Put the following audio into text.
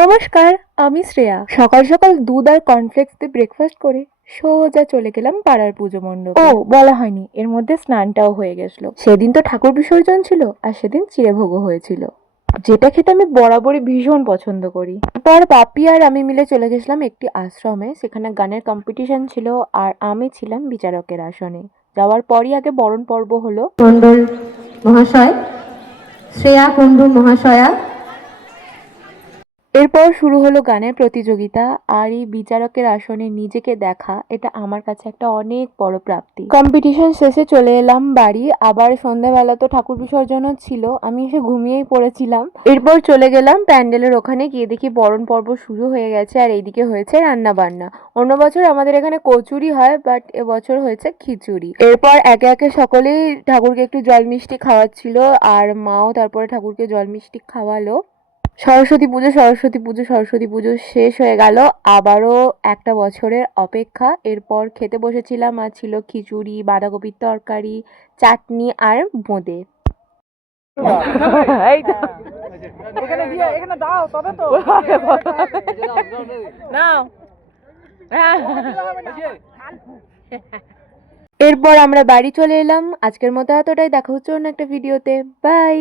নমস্কার, আমি শ্রেয়া। সকাল সকাল দুধ আর কর্নফ্লেক্স দিয়ে ব্রেকফাস্ট করে সোজা চলে গেলাম পাড়ার পুজো মণ্ডপে। ও বলা হয়নি, এর মধ্যে স্নানটাও হয়ে গেছিল। সেদিন তো ঠাকুর বিসর্জন ছিল, আর সেদিন চিড়েভোগও হয়েছিল, যেটা খেতে আমি বরাবরই ভীষণ পছন্দ করি। তারপর বাপি আর আমি মিলে চলে গেছিলাম একটি আশ্রমে। সেখানে গানের কম্পিটিশন ছিল, আর আমি ছিলাম বিচারকের আসনে। যাওয়ার পরই আগে বরণ পর্ব হলো। মন্ডল মহাশয়, শ্রেয়া কুণ্ডু মহাশয়া। এরপর শুরু হলো গানের প্রতিযোগিতা। আর এই বিচারকের আসনে নিজেকে দেখা, এটা আমার কাছে একটা অনেক বড় প্রাপ্তি। কম্পিটিশন শেষে চলে এলাম বাড়ি। আবার সন্ধ্যাবেলা তো ঠাকুর বিসর্জনও ছিল, আমি এসে ঘুমিয়েই পড়েছিলাম। এরপর চলে গেলাম প্যান্ডেলের ওখানে, গিয়ে দেখি বরণ পর্ব শুরু হয়ে গেছে, আর এইদিকে হয়েছে রান্না বান্না। অন্য বছর আমাদের এখানে কচুরি হয়, বাট এবছর হয়েছে খিচুড়ি। এরপর একে একে সকলেই ঠাকুরকে একটু জল মিষ্টি খাওয়াচ্ছিল, আর মাও তারপরে ঠাকুরকে জল মিষ্টি খাওয়ালো। সরস্বতী পুজো সরস্বতী পুজো সরস্বতী পুজো শেষ হয়ে গেল। আবারও একটা বছরের অপেক্ষা। এরপর খেতে বসেছিলাম, আর ছিল খিচুড়ি, বাঁধাকপির তরকারি, চাটনি আর বোঁদে। এই তো। এখানে দাও তবে তো নাও। এরপর আমরা বাড়ি চলে এলাম। আজকের মতো এতটাই, দেখা হচ্ছে অন্য একটা ভিডিওতে। বাই।